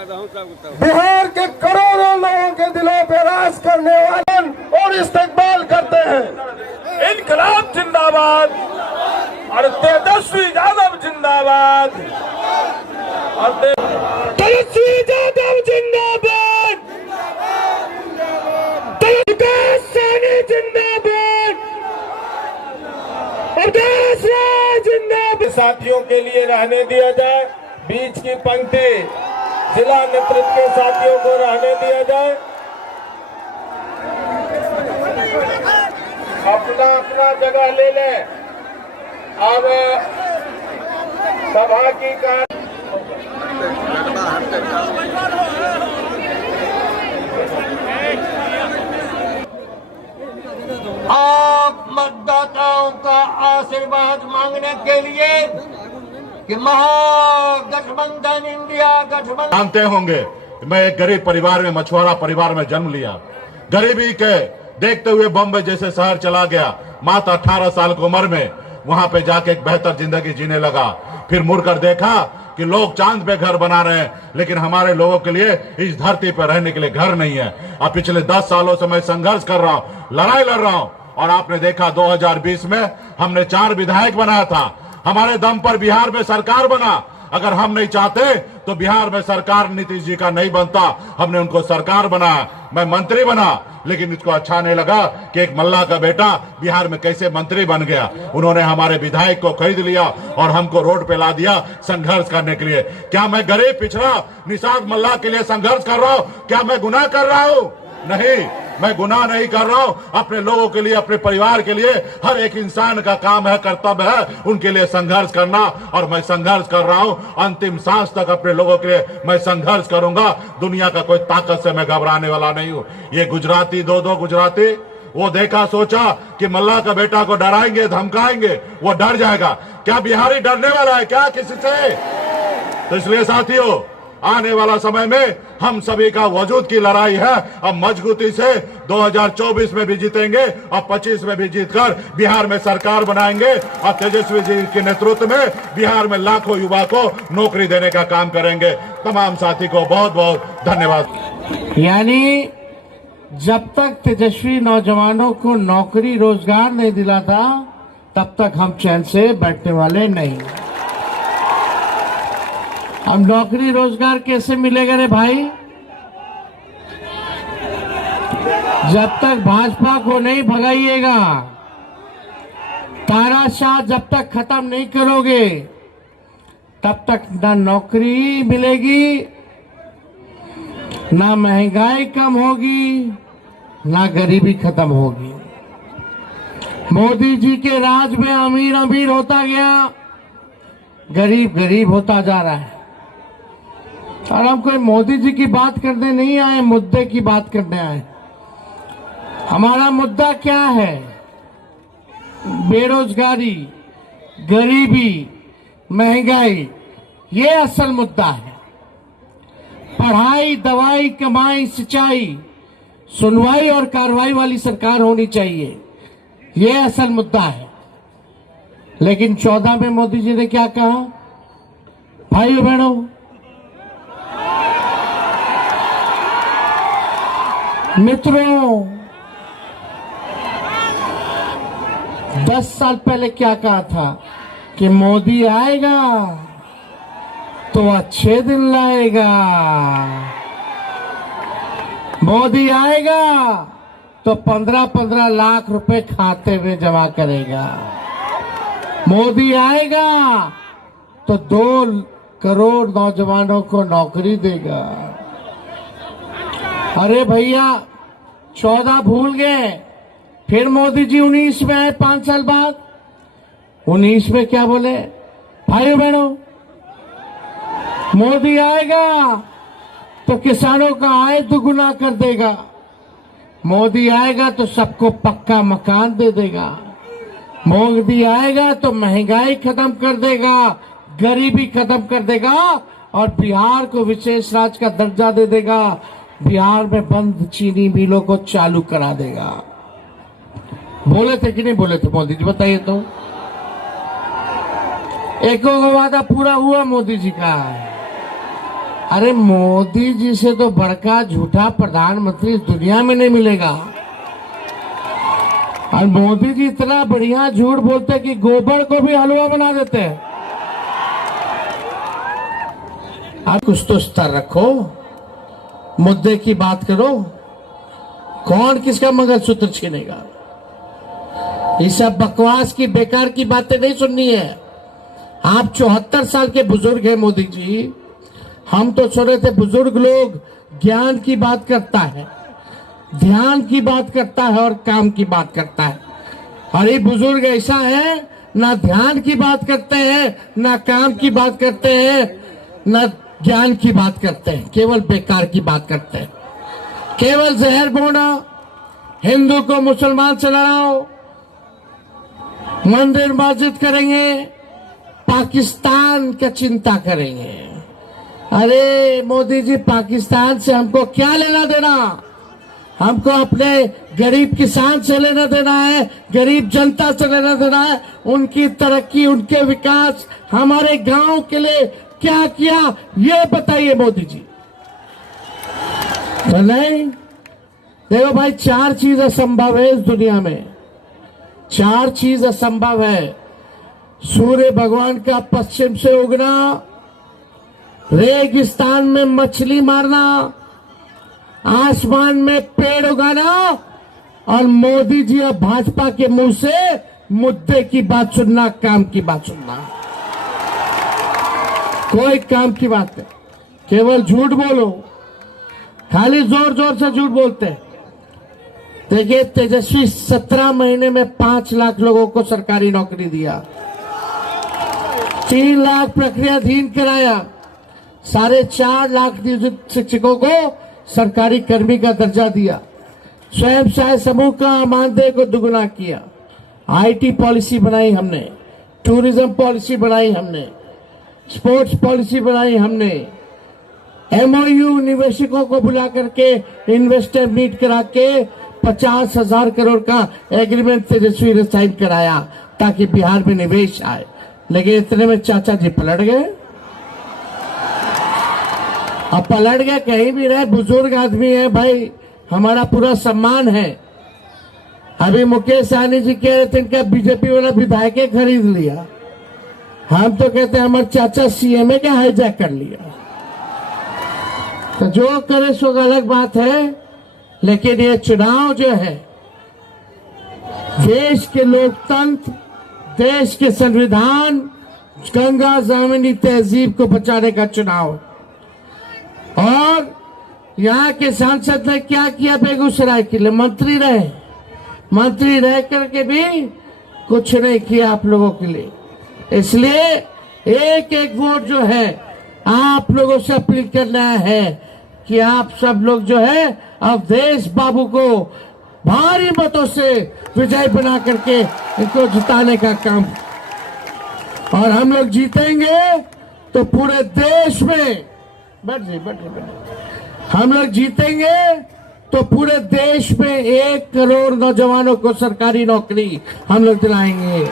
बिहार के करोड़ों लोगों के दिलों पे राज करने वाले और इस्तेकबाल करते हैं। इनकलाब जिंदाबाद और तेजस्वी यादव जिंदाबाद और तेजस्वी यादव जिंदाबाद, विकास सहनी जिंदाबाद, अवधेश राय जिंदाबाद। साथियों के लिए रहने दिया जाए, बीच की पंक्ति जिला नेतृत्व के साथियों को रहने दिया जाए। अपना अपना जगह ले लें। अब सभा की आप मतदाताओं का आशीर्वाद मांगने के लिए कि महागठबंधन इंडिया गठबंधन। जानते होंगे मैं एक गरीब परिवार में, मछुआरा परिवार में जन्म लिया। गरीबी के देखते हुए बम्बई जैसे शहर चला गया। मात्र 18 साल की उम्र में वहां पे जाके एक बेहतर जिंदगी जीने लगा। फिर मुड़कर देखा कि लोग चांद पे घर बना रहे हैं, लेकिन हमारे लोगों के लिए इस धरती पर रहने के लिए घर नहीं है। अब पिछले 10 सालों से मैं संघर्ष कर रहा हूँ, लड़ाई लड़ रहा हूँ, और आपने देखा 2020 में हमने 4 विधायक बनाया था। हमारे दम पर बिहार में सरकार बना। अगर हम नहीं चाहते तो बिहार में सरकार नीतीश जी का नहीं बनता। हमने उनको सरकार बनाया, मैं मंत्री बना, लेकिन इसको अच्छा नहीं लगा कि एक मल्ला का बेटा बिहार में कैसे मंत्री बन गया। उन्होंने हमारे विधायक को खरीद लिया और हमको रोड पे ला दिया संघर्ष करने के लिए। क्या मैं गरीब पिछड़ा निषाद मल्ला के लिए संघर्ष कर रहा हूँ? क्या मैं गुनाह कर रहा हूँ? नहीं, मैं गुनाह नहीं कर रहा हूं। अपने लोगों के लिए, अपने परिवार के लिए हर एक इंसान का काम है, कर्तव्य है उनके लिए संघर्ष करना, और मैं संघर्ष कर रहा हूं। अंतिम सांस तक अपने लोगों के लिए मैं संघर्ष करूंगा। दुनिया का कोई ताकत से मैं घबराने वाला नहीं हूं। ये गुजराती, दो गुजराती, वो देखा सोचा कि मल्ला का बेटा को डराएंगे, धमकाएंगे, वो डर जाएगा। क्या बिहारी डरने वाला है क्या किसी से? तो इसलिए साथियों, आने वाला समय में हम सभी का वजूद की लड़ाई है। अब मजबूती से 2024 में भी जीतेंगे और 25 में भी जीतकर बिहार में सरकार बनाएंगे, और तेजस्वी जी के नेतृत्व में बिहार में लाखों युवा को नौकरी देने का काम करेंगे। तमाम साथी को बहुत बहुत धन्यवाद। यानी जब तक तेजस्वी नौजवानों को नौकरी रोजगार नहीं दिलाता, तब तक हम चैन से बैठने वाले नहीं। अब नौकरी रोजगार कैसे मिलेगा रे भाई? जब तक भाजपा को नहीं भगाइएगा, तानाशाह जब तक खत्म नहीं करोगे, तब तक ना नौकरी मिलेगी, ना महंगाई कम होगी, ना गरीबी खत्म होगी। मोदी जी के राज में अमीर अमीर होता गया, गरीब गरीब होता जा रहा है। और हम कोई मोदी जी की बात करने नहीं आए, मुद्दे की बात करने आए। हमारा मुद्दा क्या है? बेरोजगारी, गरीबी, महंगाई, ये असल मुद्दा है। पढ़ाई, दवाई, कमाई, सिंचाई, सुनवाई और कार्रवाई वाली सरकार होनी चाहिए, ये असल मुद्दा है। लेकिन 14 में मोदी जी ने क्या कहा? भाइयों बहनों, मित्रों, 10 साल पहले क्या कहा था कि मोदी आएगा तो अच्छे दिन लाएगा, मोदी आएगा तो 15-15 लाख रुपए खाते में जमा करेगा, मोदी आएगा तो 2 करोड़ नौजवानों को नौकरी देगा। अरे भैया, 14 भूल गए, फिर मोदी जी 19 में आए 5 साल बाद। 19 में क्या बोले? भाइयों बहनों, मोदी आएगा तो किसानों का आय दुगुना कर देगा, मोदी आएगा तो सबको पक्का मकान दे देगा, मोदी आएगा तो महंगाई खत्म कर देगा, गरीबी खत्म कर देगा, और बिहार को विशेष राज्य का दर्जा दे देगा, बिहार में बंद चीनी मिलों को चालू करा देगा। बोले थे कि नहीं बोले थे मोदी जी? बताइए तो। एक वादा पूरा हुआ मोदी जी का? अरे मोदी जी से तो बड़का झूठा प्रधानमंत्री इस दुनिया में नहीं मिलेगा। और मोदी जी इतना बढ़िया झूठ बोलते कि गोबर को भी हलवा बना देते हैं। आप कुछ तो स्तर रखो, मुद्दे की बात करो। कौन किसका मंगलसूत्र छीनेगा? ये सब बकवास की बेकार की बातें नहीं सुननी है। आप 74 साल के बुजुर्ग हैं मोदी जी। हम तो सुन रहे थे बुजुर्ग लोग ज्ञान की बात करता है, ध्यान की बात करता है और काम की बात करता है। और ये बुजुर्ग ऐसा है, ना ध्यान की बात करते हैं, ना काम की बात करते हैं, ना ज्ञान की बात करते हैं, केवल बेकार की बात करते हैं। केवल जहर बोना, हिंदू को मुसलमान से लड़ाओ, मंदिर मस्जिद करेंगे, पाकिस्तान का चिंता करेंगे। अरे मोदी जी, पाकिस्तान से हमको क्या लेना देना? हमको अपने गरीब किसान से लेना देना है, गरीब जनता से लेना देना है। उनकी तरक्की, उनके विकास, हमारे गांव के लिए क्या किया ये बताइए मोदी जी। तो नहीं, देखो भाई, 4 चीज असंभव है इस दुनिया में। 4 चीज असंभव है। सूर्य भगवान का पश्चिम से उगना, रेगिस्तान में मछली मारना, आसमान में पेड़ उगाना और मोदी जी और भाजपा के मुंह से मुद्दे की बात सुनना, काम की बात सुनना। कोई काम की बात नहीं, केवल झूठ बोलो, खाली जोर जोर से झूठ बोलते हैं। देखिए, तेजस्वी 17 महीने में 5 लाख लोगों को सरकारी नौकरी दिया, 3 लाख प्रक्रियाधीन कराया, 4.5 लाख नियोजित शिक्षकों को सरकारी कर्मी का दर्जा दिया, स्वयं सहायता समूह का मानदेय को दुगुना किया, आईटी पॉलिसी बनाई हमने, टूरिज्म पॉलिसी बनाई हमने, स्पोर्ट्स पॉलिसी बनाई हमने, एमओयू निवेशकों को बुला करके इन्वेस्टर मीट करा के 50,000 करोड़ का एग्रीमेंट तेजस्वी ने साइन कराया ताकि बिहार में निवेश आए। लेकिन इतने में चाचा जी पलट गए। अब पलट गए, कहीं भी रहे, बुजुर्ग आदमी है भाई, हमारा पूरा सम्मान है। अभी मुकेश सहनी जी कह रहे थे इनका बीजेपी वाला विधायक खरीद लिया। हम तो कहते हैं हमारे चाचा सीएमए के हाईजैक कर लिया। तो जो करे सो अलग बात है, लेकिन ये चुनाव जो है देश के लोकतंत्र, देश के संविधान, गंगा जमुनी तहजीब को बचाने का चुनाव। और यहाँ के सांसद ने क्या किया? बेगूसराय के लिए मंत्री रह करके भी कुछ नहीं किया आप लोगों के लिए। इसलिए एक एक वोट जो है आप लोगों से अपील करना है कि आप सब लोग जो है अवधेश बाबू को भारी मतों से विजय बना करके इनको जिताने का काम। और हम लोग जीतेंगे तो पूरे देश में हम लोग जीतेंगे तो पूरे देश में 1 करोड़ नौजवानों को सरकारी नौकरी हम लोग दिलाएंगे।